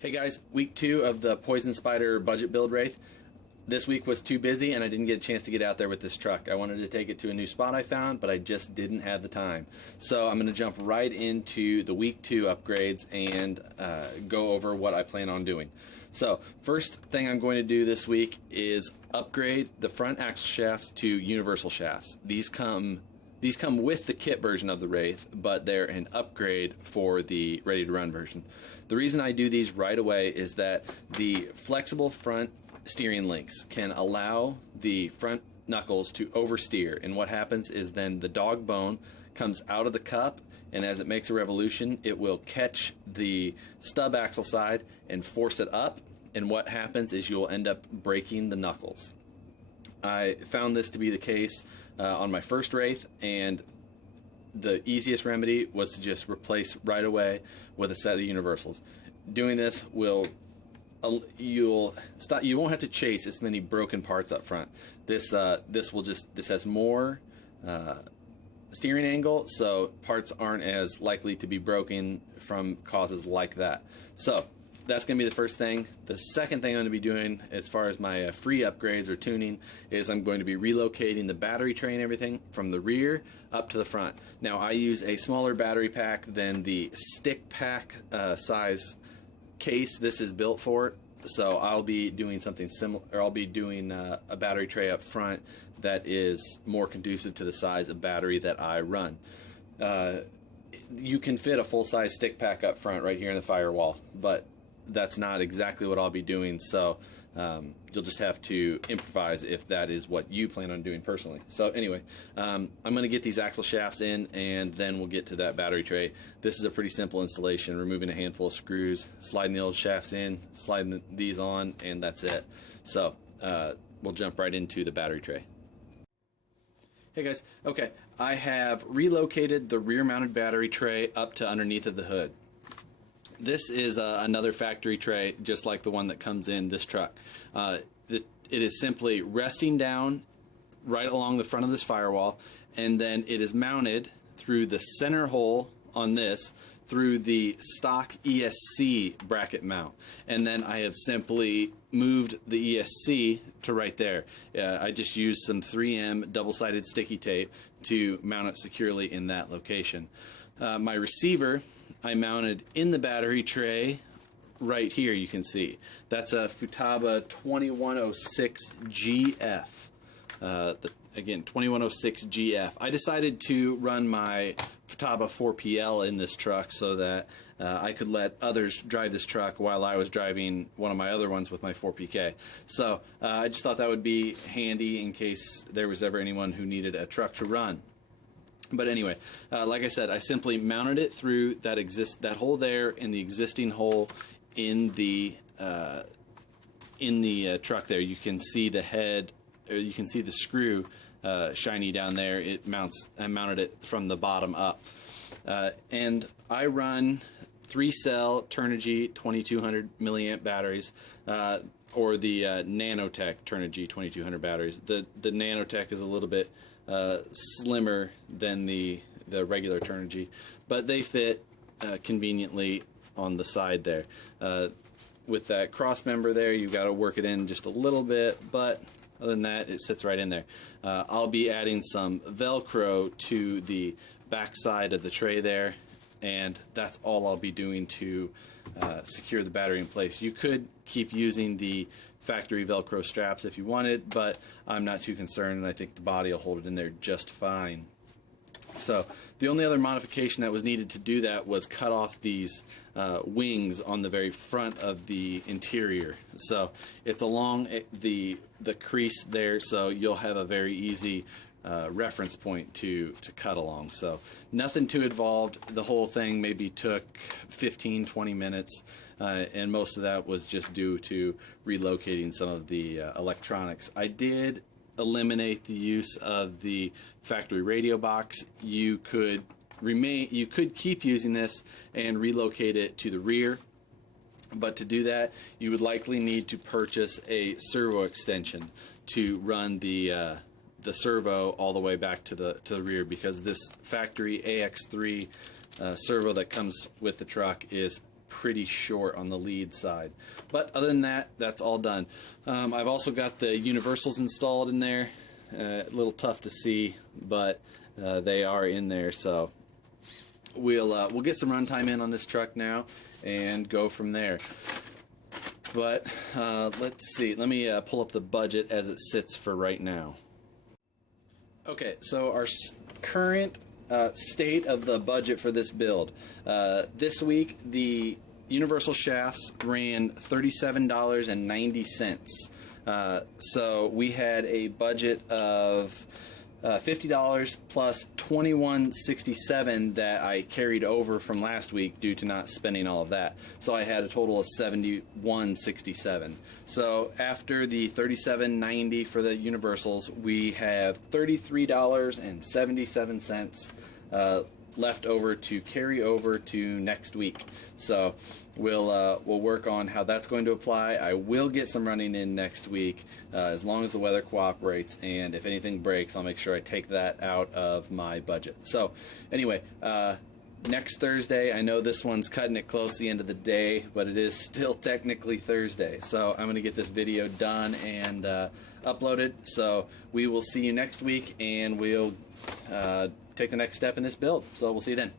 Hey guys, week 2 of the Poison Spyder budget build Wraith. This week was too busy and I didn't get a chance to get out there with this truck. I wanted to take it to a new spot I found, but I just didn't have the time. So I'm going to jump right into the week 2 upgrades and go over what I plan on doing. So first thing I'm going to do this week is upgrade the front axle shafts to universal shafts. These come with the kit version of the Wraith, but they're an upgrade for the ready-to-run version. The reason I do these right away is that the flexible front steering links can allow the front knuckles to oversteer, and what happens is then the dog bone comes out of the cup, and as it makes a revolution, it will catch the stub axle side and force it up, and what happens is you'll end up breaking the knuckles. I found this to be the case on my first Wraith, and the easiest remedy was to just replace right away with a set of universals. Doing this will you won't have to chase as many broken parts up front. This has more steering angle, so parts aren't as likely to be broken from causes like that. So that's going to be the first thing. The second thing I'm going to be doing as far as my free upgrades or tuning is I'm going to be relocating the battery tray and everything from the rear up to the front. Now I use a smaller battery pack than the stick pack size case this is built for, so I'll be doing something similar, or I'll be doing a battery tray up front that is more conducive to the size of battery that I run. You can fit a full-size stick pack up front right here in the firewall, but that's not exactly what I'll be doing, so you'll just have to improvise if that is what you plan on doing personally. So anyway, I'm going to get these axle shafts in, and then we'll get to that battery tray. This is a pretty simple installation, removing a handful of screws, sliding the old shafts in, sliding these on, and that's it. So we'll jump right into the battery tray. Hey guys, okay, I have relocated the rear-mounted battery tray up to underneath of the hood. This is another factory tray, just like the one that comes in this truck. It is simply resting down right along the front of this firewall, and then it is mounted through the center hole on this through the stock ESC bracket mount. And then I have simply moved the ESC to right there. I just used some 3M double-sided sticky tape to mount it securely in that location. My receiver I mounted in the battery tray right here. You can see that's a Futaba 2106 GF. Again, 2106 GF. I decided to run my Futaba 4PL in this truck so that I could let others drive this truck while I was driving one of my other ones with my 4PK. So I just thought that would be handy in case there was ever anyone who needed a truck to run. But anyway, like I said, I simply mounted it through that hole there in the existing hole in the truck there. You can see the head, or you can see the screw shiny down there. I mounted it from the bottom up, and I run 3-cell Turnigy 2200 milliamp batteries, or the Nanotech Turnigy 2200 batteries. The Nanotech is a little bit slimmer than the regular Turnigy, but they fit conveniently on the side there. With that cross member there, you've got to work it in just a little bit, but other than that, it sits right in there. I'll be adding some Velcro to the back side of the tray there, and that's all I'll be doing to secure the battery in place. You could keep using the factory Velcro straps if you wanted, but I'm not too concerned, and I think the body will hold it in there just fine. So the only other modification that was needed to do that was cut off these wings on the very front of the interior. So it's along the crease there, so you'll have a very easy reference point to cut along. So nothing too involved. The whole thing maybe took 15-20 minutes, and most of that was just due to relocating some of the electronics. I did eliminate the use of the factory radio box. You could keep using this and relocate it to the rear, but to do that you would likely need to purchase a servo extension to run the servo all the way back to the rear, because this factory AX3 servo that comes with the truck is pretty short on the lead side. But other than that, that's all done. I've also got the universals installed in there. A little tough to see, but they are in there. So we'll get some runtime in on this truck now and go from there. But let's see. Let me pull up the budget as it sits for right now. Okay, so our current state of the budget for this build. This week, the universal shafts ran $37.90. So we had a budget of $50 plus $21.67 that I carried over from last week due to not spending all of that. So I had a total of $71.67. So after the $37.90 for the universals, we have $33.77 left over to carry over to next week. So we'll work on how that's going to apply. I will get some running in next week as long as the weather cooperates, and if anything breaks, I'll make sure I take that out of my budget. So anyway, next Thursday, I know this one's cutting it close to the end of the day, but it is still technically Thursday. So I'm going to get this video done and uploaded. So we will see you next week, and we'll take the next step in this build. So we'll see you then.